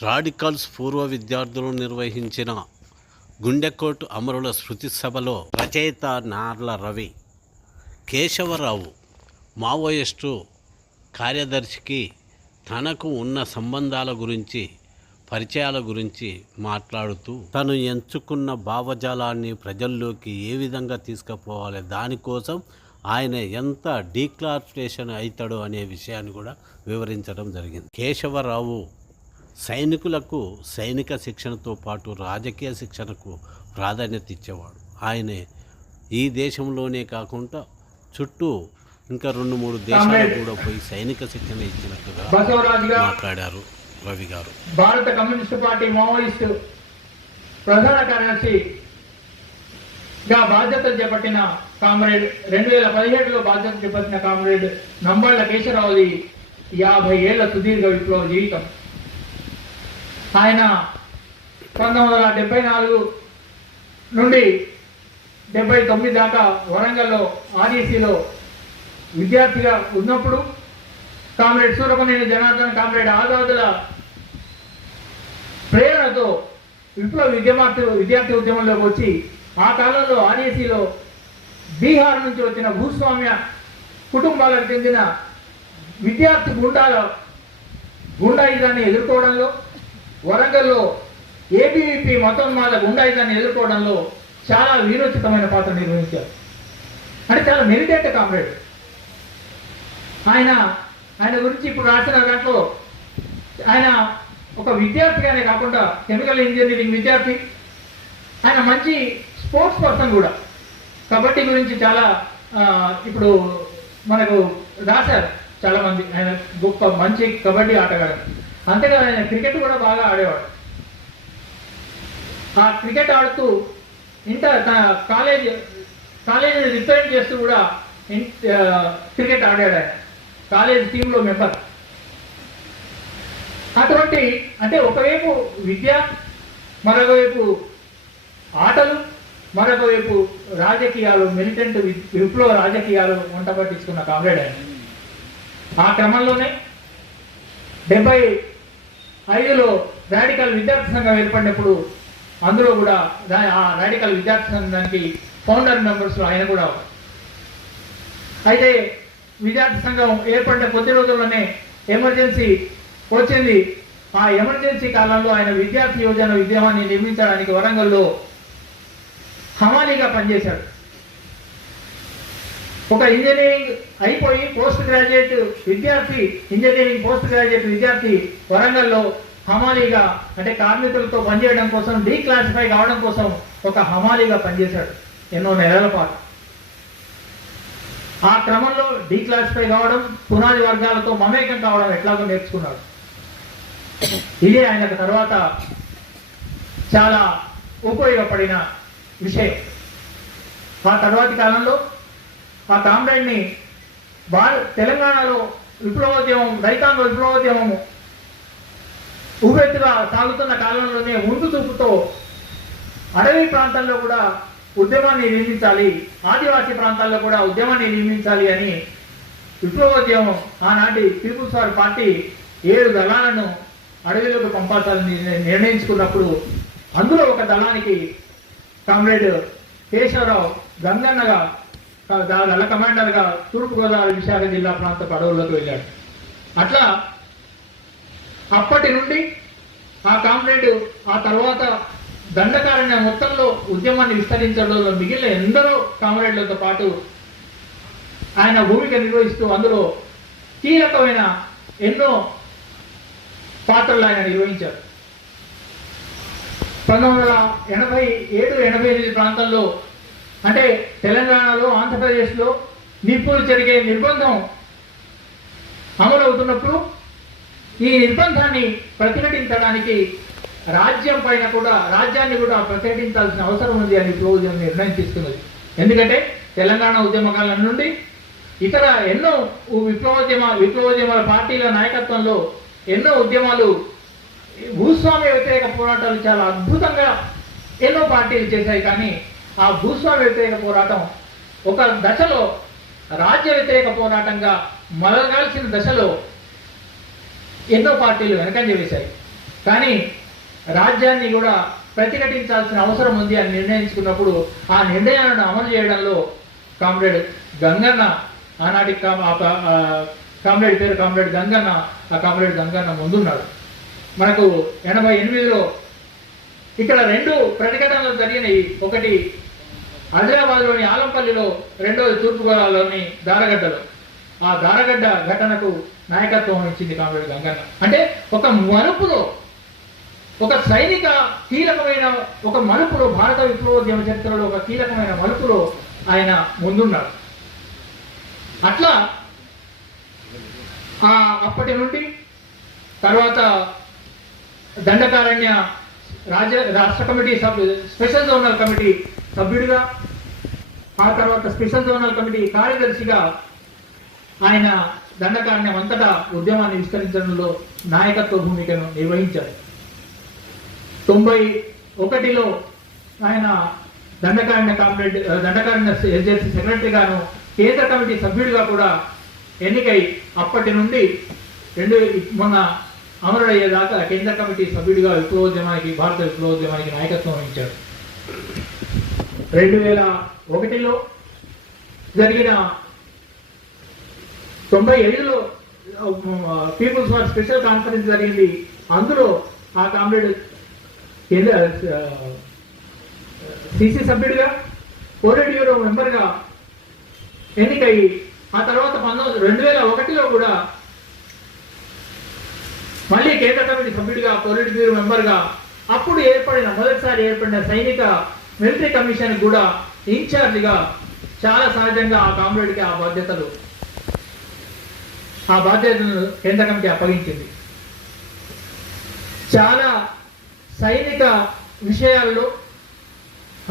Radicals పూర్వ విద్యార్థులు నిర్వహించిన గుండెకోటు అమరుల స్మృతి సభలో రచయిత నార్ల రవి కేశవరావు మావోయిస్టు కార్యదర్శికి తనకు ఉన్న సంబంధాల గురించి పరిచయాల గురించి మాట్లాడుతూ తను ఎంచుకున్న భావజాలాన్ని ప్రజల్లోకి ఏ విధంగా తీసుకుపోవాలి, దానికోసం ఆయన ఎంత డీక్లారిఫికేషన్ అవుతాడు అనే విషయాన్ని కూడా వివరించడం జరిగింది. కేశవరావు సైనికులకు సైనిక శిక్షణతో పాటు రాజకీయ శిక్షణకు ప్రాధాన్యత ఇచ్చేవాడు. ఆయనే ఈ దేశంలోనే కాకుండా చుట్టూ ఇంకా 2-3 దేశాలకు కూడా పోయి సైనిక శిక్షణ ఇచ్చినట్టుగా మాట్లాడారు రవి గారు. భారత కమ్యూనిస్టు పార్టీ మావోయిస్టు ప్రధాన కార్యదర్శిగా బాధ్యతలు చేపట్టిన కామ్రేడ్ 2017లో బాధ్యతలు చేపట్టిన కామ్రేడ్ నంబళ్ళ కేశవరావుది 50 ఏళ్ల సుదీర్ఘ విప్లవ జీవితం. ఆయన 1974 నుండి 79 దాకా వరంగల్లో ఆర్ఈసీలో విద్యార్థిగా ఉన్నప్పుడు కామ్రేడ్ సూరపనేని జనార్దన్, కామ్రేడ్ ఆజాదుల ప్రేరణతో విప్లవ విద్యార్థి ఉద్యమంలోకి వచ్చి ఆ కాలంలో ఆర్ఈసీలో బీహార్ నుంచి వచ్చిన భూస్వామ్య కుటుంబాలకు చెందిన విద్యార్థి గుండాయిజాన్ని ఎదుర్కోవడంలో, వరంగల్లో ఏబీవీపీ మతోన్మాద గుండాయిజాన్ని ఎదుర్కోవడంలో చాలా వీరోచితమైన పాత్ర నిర్వహించారు. అంటే చాలా మెరిటెంట్ కామ్రేడ్. ఆయన గురించి ఇప్పుడు రాసిన దాంట్లో ఆయన ఒక విద్యార్థిగానే కాకుండా కెమికల్ ఇంజనీరింగ్ విద్యార్థి, ఆయన మంచి స్పోర్ట్స్ పర్సన్ కూడా. కబడ్డీ గురించి చాలా ఇప్పుడు మనకు రాశారు చాలామంది. ఆయన గొప్ప మంచి కబడ్డీ ఆటగాడు. అంతేకాదు ఆయన క్రికెట్ కూడా బాగా ఆడేవాడు. ఆ క్రికెట్ ఆడుతూ కాలేజీని రిప్రజెంట్ చేస్తూ కూడా క్రికెట్ ఆడాడు. ఆయన కాలేజ్ టీంలో మెంబర్. అటువంటి అంటే ఒకవైపు విద్య, మరొకవైపు ఆటలు, మరొకవైపు రాజకీయాలు, మిలిటెంట్ విప్లవ రాజకీయాలు వంట పట్టించుకున్న కామ్రేడ్ ఆయన. ఆ క్రమంలోనే 75లో రాడికల్ విద్యార్థి సంఘం ఏర్పడినప్పుడు అందులో కూడా ఆ రాడికల్ విద్యార్థి సంఘానికి ఫౌండర్ మెంబర్స్లో ఆయన కూడా. అయితే విద్యార్థి సంఘం ఏర్పడిన కొద్ది రోజుల్లోనే ఎమర్జెన్సీ వచ్చింది. ఆ ఎమర్జెన్సీ కాలంలో ఆయన విద్యార్థి యోజన ఉద్యమాన్ని నిర్మించడానికి వరంగల్లో హమాలీగా పనిచేశాడు. ఒక ఇంజనీరింగ్ అయిపోయి ఇంజనీరింగ్ పోస్ట్ గ్రాడ్యుయేట్ విద్యార్థి వరంగల్లో హమాలీగా అంటే కార్మికులతో పనిచేయడం కోసం, డీక్లాసిఫై కావడం కోసం ఒక హమాలీగా పనిచేశాడు ఎన్నో నెలల పాటు. ఆ క్రమంలో డీక్లాసిఫై కావడం, పునాది వర్గాలతో మమేకం కావడం ఎట్లాగో నేర్చుకున్నాడు. ఇదే ఆయనకు తర్వాత చాలా ఉపయోగపడిన విషయం. ఆ తర్వాతి కాలంలో ఆ కామ్రేడ్ని తెలంగాణలో విప్లవోద్యమం, రైతాంగ విప్లవోద్యమము ఉవ్వెత్తుగా సాగుతున్న కాలంలోనే ముందు చూపుతో అడవి ప్రాంతాల్లో కూడా ఉద్యమాన్ని నిర్మించాలి, ఆదివాసీ ప్రాంతాల్లో కూడా ఉద్యమాన్ని నిర్మించాలి అని విప్లవోద్యమం ఆనాటి పీపుల్స్ వార్ పార్టీ 7 దళాలను అడవిలోకి పంపాలని నిర్ణయించుకున్నప్పుడు అందులో ఒక దళానికి కామ్రేడ్ కేశవరావు గంగన్నగా దళ కమాండర్గా తూర్పుగోదావరి విశాఖ జిల్లా ప్రాంత అడవుల్లోకి వెళ్ళాడు. అట్లా అప్పటి నుండి ఆ కామ్రేడ్ ఆ తర్వాత దండకారణ్య మొత్తంలో ఉద్యమాన్ని విస్తరించడంలో మిగిలిన ఎందరో కామ్రేడ్లతో పాటు ఆయన భూమిక నిర్వహిస్తూ అందులో కీలకమైన ఎన్నో పాత్రలు ఆయన నిర్వహించారు. 1987-88 ప్రాంతంలో అంటే తెలంగాణలో, ఆంధ్రప్రదేశ్లో నిప్పులు జరిగే నిర్బంధం అమలవుతున్నప్పుడు ఈ నిర్బంధాన్ని ప్రతిఘటించడానికి రాజ్యాన్ని కూడా ప్రతిఘటించాల్సిన అవసరం ఉంది అని విప్లవోద్యమం నిర్ణయం తీసుకున్నది. ఎందుకంటే తెలంగాణ ఉద్యమకాలం నుండి ఇతర ఎన్నో విప్లవోద్యమాల పార్టీల నాయకత్వంలో ఎన్నో ఉద్యమాలు, భూస్వామ్య వ్యతిరేక పోరాటాలు చాలా అద్భుతంగా ఎన్నో పార్టీలు చేశాయి. కానీ ఆ భూస్వామ్య వ్యతిరేక పోరాటం ఒక దశలో రాజ్య వ్యతిరేక పోరాటంగా మలగాల్సిన దశలో ఎన్నో పార్టీలు వెనకంజ వేశాయి. కానీ రాజ్యాన్ని కూడా ప్రతిఘటించాల్సిన అవసరం ఉంది అని నిర్ణయించుకున్నప్పుడు ఆ నిర్ణయాలను అమలు చేయడంలో కామ్రేడ్ గంగన్న, ఆనాటి కామ్రేడ్ పేరు కామ్రేడ్ గంగన్న, ఆ కామ్రేడ్ గంగన్న ముందున్నాడు. మనకు 88లో ఇక్కడ 2 ప్రతిఘటనలు జరిగినాయి. ఒకటి ఆదిలాబాద్లోని ఆలంపల్లిలో, రెండోది తూర్పుగోదావరిలోని దారగడ్డలో. ఆ దారగడ్డ ఘటనకు నాయకత్వం వహించింది కామ్రేడ్ గంగన్న. అంటే ఒక మలుపులో, ఒక సైనిక కీలకమైన ఒక మలుపులో, భారత విప్లవోద్యమ చరిత్రలో ఒక కీలకమైన మలుపులో ఆయన ముందున్నాడు. అట్లా అప్పటి నుండి తర్వాత దండకారణ్య రాష్ట్ర కమిటీ స్పెషల్ జోనల్ కమిటీ సభ్యుడిగా, ఆ తర్వాత స్పెషల్ జోనల్ కమిటీ కార్యదర్శిగా ఆయన దండకారణ్యం అంతటా ఉద్యమాన్ని విస్తరించడంలో నాయకత్వ భూమికను నిర్వహించారు. 91లో ఆయన దండకారణ్య ఎస్జెసి సెక్రటరీగాను, కేంద్ర కమిటీ సభ్యుడిగా కూడా ఎన్నికై అప్పటి నుండి మొన్న అమరుడయ్యేదాకా కేంద్ర కమిటీ సభ్యుడిగా భారత విప్లవోద్యమానికి నాయకత్వం వహించాడు. 2001లో జరిగిన 95లో పీపుల్స్ వార్ స్పెషల్ కాన్ఫరెన్స్ జరిగింది. అందులో ఆ కామ్రేడ్ కేంద్ర సిసి సభ్యుడిగా, పోలిట్ బ్యూరో మెంబర్గా ఎన్నికై ఆ తర్వాత 2001లో కూడా మళ్ళీ కేంద్ర కమిటీ సభ్యుడిగా, పోలిట్ బ్యూరో మెంబర్గా, అప్పుడు మొదటిసారి ఏర్పడిన సైనిక మిలిటరీ కమిషన్ కూడా ఇన్ఛార్జిగా చాలా సహజంగా ఆ కామ్రేడ్కి ఆ బాధ్యతలను కేంద్ర కమిటీ అప్పగించింది. చాలా సైనిక విషయాల్లో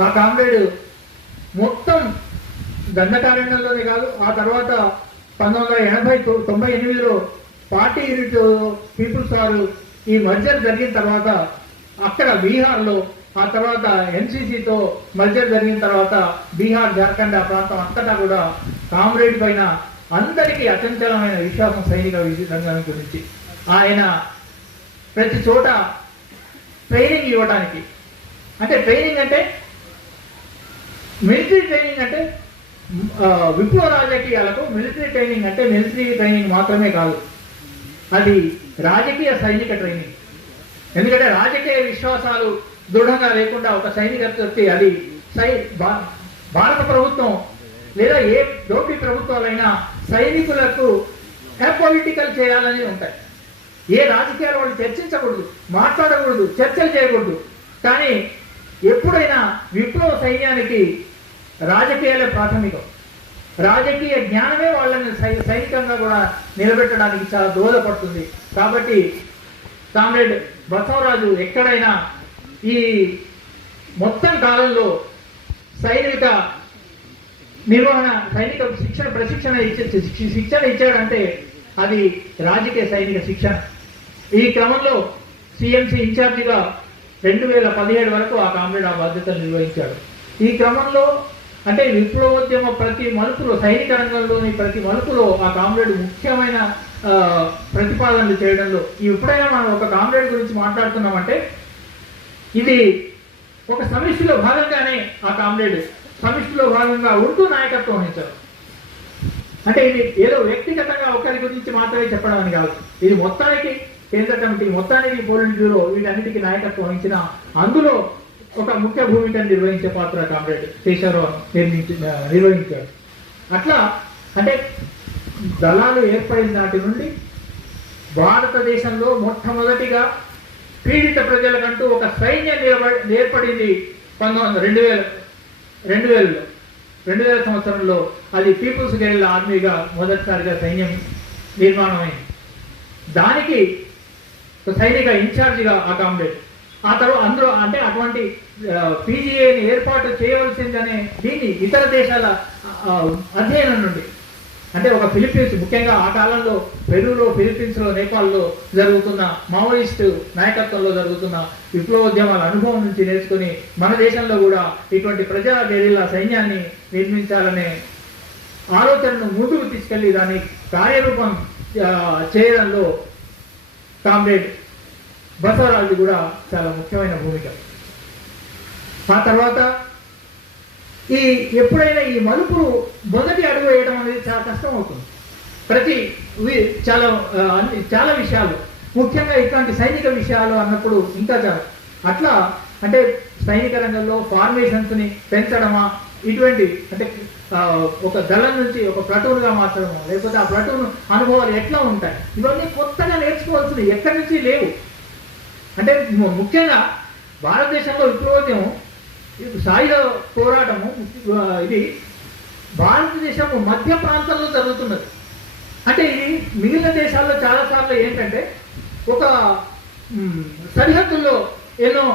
ఆ కామ్రేడ్ మొత్తం దండకారణ్యంలోనే కాదు, ఆ తర్వాత 1998లో పార్టీ యూనిట్ పీపుల్స్ వారు ఈ మర్జర్ జరిగిన తర్వాత అక్కడ బీహార్లో, ఆ తర్వాత ఎన్సీసీతో మర్జర్ జరిగిన తర్వాత బీహార్, జార్ఖండ్ ఆ ప్రాంతం అంతటా కూడా కామ్రేడ్ పైన అందరికీ అచంచలమైన విశ్వాసం సైనిక రంగం గురించి. ఆయన ప్రతి చోట ట్రైనింగ్ ఇవ్వడానికి, అంటే ట్రైనింగ్ అంటే మిలిటరీ ట్రైనింగ్, అంటే విప్లవ రాజకీయాలకు మిలిటరీ ట్రైనింగ్ అంటే మిలిటరీ ట్రైనింగ్ మాత్రమే కాదు, అది రాజకీయ సైనిక ట్రైనింగ్. ఎందుకంటే రాజకీయ విశ్వాసాలు దృఢంగా లేకుండా ఒక సైనిక అది భారత ప్రభుత్వం లేదా ఏ దోపిడీ ప్రభుత్వాలైనా సైనికులకు అపాలిటికల్ చేయాలని ఉంటాయి. ఏ రాజకీయాలు వాళ్ళు చర్చించకూడదు, మాట్లాడకూడదు, చర్చలు చేయకూడదు. కానీ ఎప్పుడైనా విప్లవ సైన్యానికి రాజకీయాలే ప్రాథమికం. రాజకీయ జ్ఞానమే వాళ్ళని సైనికంగా కూడా నిలబెట్టడానికి చాలా దోహదపడుతుంది. కాబట్టి కామ్రేడ్ బసవరాజు ఎక్కడైనా ఈ మొత్తం కాలంలో సైనిక నిర్వహణ, సైనిక ప్రశిక్షణ ఇచ్చాడంటే అది రాజకీయ సైనిక శిక్షణ. ఈ క్రమంలో సిఎంసి ఇన్ఛార్జిగా 2017 వరకు ఆ కామ్రేడ్ ఆ బాధ్యతలు నిర్వహించాడు. ఈ క్రమంలో అంటే విప్లవోద్యమ ప్రతి మలుపులో, సైనిక రంగంలోని ప్రతి మలుపులో ఆ కామ్రేడ్ ముఖ్యమైన ప్రతిపాదనలు చేయడంలో, ఎప్పుడైనా మనం ఒక కామ్రేడ్ గురించి మాట్లాడుతున్నామంటే ఇది ఒక సమిష్టిలో భాగంగానే ఆ కామ్రేడ్ సమిష్టిలో భాగంగా ఉంటూ నాయకత్వం వహించారు. అంటే ఇది ఏదో వ్యక్తిగతంగా ఒకరి గురించి మాత్రమే చెప్పడం అని కాదు, ఇది మొత్తానికి కేంద్ర కమిటీ, మొత్తానికి పోలిట్ బ్యూరో, వీటన్నిటికీ నాయకత్వం వహించిన అందులో ఒక ముఖ్య భూమికను నిర్వహించే పాత్ర కామ్రేడ్ శేషారావు నిర్వహించాడు. అట్లా అంటే దళాలు ఏర్పడిన నాటి నుండి భారతదేశంలో మొట్టమొదటిగా పీడిత ప్రజలకంటూ ఒక సైన్యం ఏర్పడింది 2000 సంవత్సరంలో. అది పీపుల్స్ గెరిల్లా ఆర్మీగా మొదటిసారిగా సైన్యం నిర్మాణమైంది. దానికి సైనిక ఇన్ఛార్జిగా ఆ కామ్రేడ్. ఆ తర్వాత అందులో అంటే అటువంటి పీజీఏని ఏర్పాటు చేయవలసిందనే దీన్ని ఇతర దేశాల అధ్యయనం నుండి అంటే ఒక ఫిలిప్పీన్స్, ముఖ్యంగా ఆ కాలంలో పెరూలో, ఫిలిప్పీన్స్లో, నేపాల్లో జరుగుతున్న మావోయిస్టు నాయకత్వంలో జరుగుతున్న విప్లవోద్యమాల అనుభవం నుంచి నేర్చుకుని మన దేశంలో కూడా ఇటువంటి ప్రజా గెరిల్లా సైన్యాన్ని నిర్మించాలనే ఆలోచనను ముందుకు తీసుకెళ్లి దాని కార్యరూపం చేయడంలో కామ్రేడ్ బసవరాజు కూడా చాలా ముఖ్యమైన భూమిక. ఆ తర్వాత ఎప్పుడైనా ఈ మలుపు మొదటి అడుగు వేయడం అనేది చాలా కష్టం అవుతుంది. చాలా విషయాలు, ముఖ్యంగా ఇట్లాంటి సైనిక విషయాలు అన్నప్పుడు ఇంకా చాలా అట్లా, అంటే సైనిక రంగంలో ఫార్మేషన్స్ని పెంచడమా, ఇటువంటి అంటే ఒక దళం నుంచి ఒక ప్లటూన్గా మార్చడమా, లేకపోతే ఆ ప్లటూన్ అనుభవాలు ఎట్లా ఉంటాయి, ఇవన్నీ కొత్తగా నేర్చుకోవాల్సింది ఎక్కడి నుంచి లేవు. అంటే ముఖ్యంగా భారతదేశంలో విప్లవోద్యమం, సాయుధ పోరాటము ఇది భారతదేశం మధ్య ప్రాంతంలో జరుగుతున్నది. అంటే ఇది మిగిలిన దేశాల్లో చాలాసార్లు ఏంటంటే ఒక సరిహద్దుల్లో ఎన్నో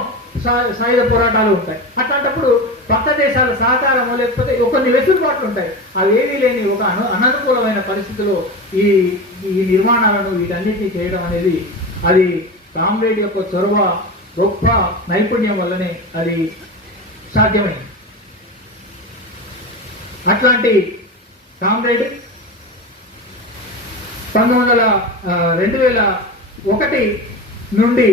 సాయుధ పోరాటాలు ఉంటాయి. అట్లాంటప్పుడు పక్క దేశాల సహకారము లేకపోతే కొన్ని వెసులుబాట్లు ఉంటాయి. అవి ఏమీ లేని ఒక అననుకూలమైన పరిస్థితిలో ఈ నిర్మాణాలను వీటన్నిటినీ చేయడం అనేది అది కామ్రేడ్ యొక్క చొరవ, గొప్ప నైపుణ్యం వల్లనే అది సాధ్యమైంది. అట్లాంటి కామ్రేడ్ 2001 నుండి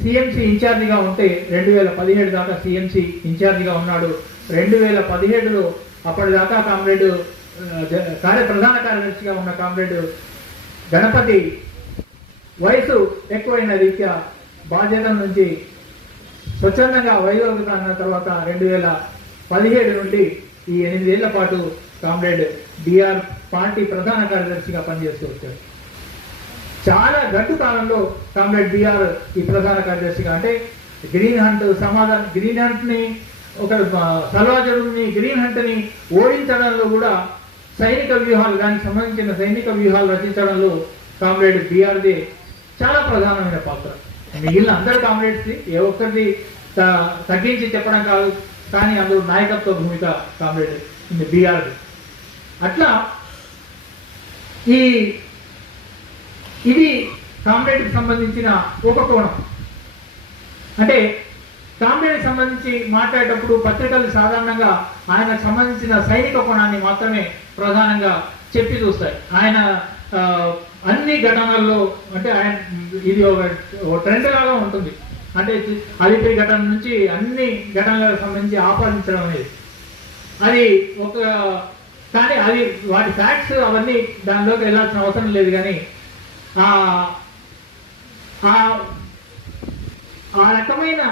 సిఎంసి ఇన్ఛార్జిగా ఉంటే 2017 దాకా సిఎంసి ఇన్ఛార్జిగా ఉన్నాడు. 2017లో అప్పటిదాకా కామ్రేడ్ ప్రధాన కార్యదర్శిగా ఉన్న కామ్రేడ్ గణపతి వయసు ఎక్కువైన రీత్యా బాధ్యతల నుంచి స్వచ్ఛందంగా వైదొలుగుతా అన్న తర్వాత 2017 నుండి ఈ 8 ఏళ్ల పాటు కామ్రేడ్ బిఆర్ పార్టీ ప్రధాన కార్యదర్శిగా పనిచేస్తూ వచ్చాడు. చాలా గడ్డు కాలంలో కామ్రేడ్ బిఆర్ ఈ ప్రధాన కార్యదర్శిగా, అంటే గ్రీన్ హంట్ని ఒక సల్వాజరుని గ్రీన్ హంట్ని ఓడించడంలో కూడా సైనిక వ్యూహాలు, దానికి సంబంధించిన సైనిక వ్యూహాలు రచించడంలో కామ్రేడ్ బిఆర్ది చాలా ప్రధానమైన పాత్ర. మిగిలిన అందరు కామ్రేడ్స్ది ఏ ఒక్కరిది తగ్గించి చెప్పడం కాదు, కానీ అందులో నాయకత్వ భూమిక కామ్రేడ్ బిఆర్ది. అట్లా ఇది కామ్రేడ్కి సంబంధించిన ఒక కోణం. అంటే కామ్రేడ్కి సంబంధించి మాట్లాడేటప్పుడు పత్రికలు సాధారణంగా ఆయనకు సంబంధించిన సైనిక కోణాన్ని మాత్రమే ప్రధానంగా చెప్పి చూస్తాయి. ఆయన అన్ని ఘటనల్లో, అంటే ఆయన ఇది ఒక ట్రెండ్ లాగా ఉంటుంది. అంటే అలిపిరి ఘటన నుంచి అన్ని ఘటనలకు సంబంధించి ఆపాదించడం అనేది అది ఒక, కానీ అది వాటి ఫ్యాక్ట్స్ అవన్నీ దానిలోకి వెళ్ళాల్సిన అవసరం లేదు. కానీ ఆ రకమైన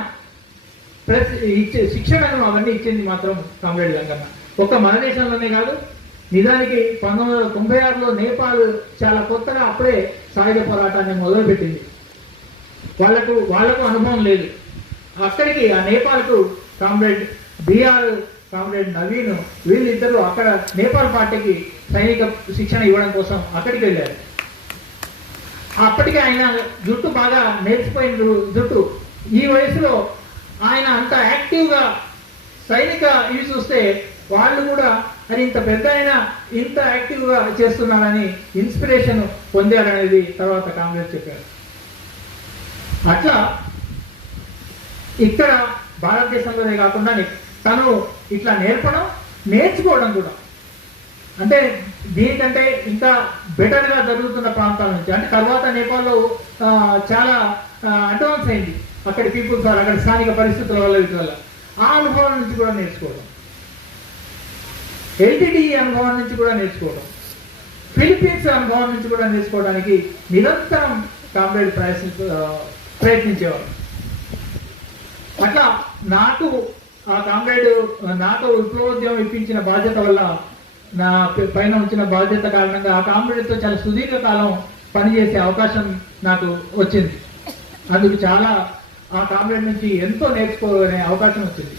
శిక్షణను అవన్నీ ఇచ్చింది మాత్రం కామ్రేడ్ వెంకన్న. ఒక్క మన దేశంలోనే కాదు, నిజానికి 1996లో నేపాల్ చాలా కొత్తగా అప్పుడే సాయుధ పోరాటాన్ని మొదలుపెట్టింది. వాళ్లకు అనుభవం లేదు. అక్కడికి ఆ నేపాల్కు కామ్రేడ్ బిఆర్, కామ్రేడ్ నవీన్ వీళ్ళిద్దరూ అక్కడ నేపాల్ పార్టీకి సైనిక శిక్షణ ఇవ్వడం కోసం అక్కడికి వెళ్ళారు. అప్పటికే ఆయన జుట్టు బాగా నేర్చిపోయిన జుట్టు. ఈ వయసులో ఆయన అంత యాక్టివ్గా సైనిక ఇవి చూస్తే వాళ్ళు కూడా అది ఇంత పెద్ద అయినా ఇంత యాక్టివ్గా చేస్తున్నారని ఇన్స్పిరేషన్ పొందారనేది తర్వాత కాంగ్రెస్ చెప్పారు. అట్లా ఇక్కడ భారతదేశంలోనే కాకుండా తను ఇట్లా నేర్చుకోవడం కూడా, అంటే దీనికంటే ఇంకా బెటర్గా జరుగుతున్న ప్రాంతాల నుంచి, అంటే తర్వాత నేపాల్లో చాలా అడ్వాన్స్ అయింది అక్కడి పీపుల్స్, అక్కడ స్థానిక పరిస్థితుల వల్ల వీటి వల్ల ఆ అనుభవం నుంచి కూడా నేర్చుకోవడం, ఎల్టీడీ అనుభవం నుంచి కూడా నేర్చుకోవడం, ఫిలిప్పీన్స్ అనుభవం నుంచి కూడా నేర్చుకోవడానికి నిరంతరం కామ్రేడ్ ప్రయత్నించేవారు. అట్లా నాకు ఆ కామ్రేడ్ నాకు విప్లవోద్యమం ఇప్పించిన బాధ్యత వల్ల, నా పైన ఉంచిన బాధ్యత కారణంగా ఆ కామ్రేడ్తో చాలా సుదీర్ఘకాలం పనిచేసే అవకాశం నాకు వచ్చింది. అందుకు చాలా ఆ కామ్రేడ్ నుంచి ఎంతో నేర్చుకోనే అవకాశం వచ్చింది.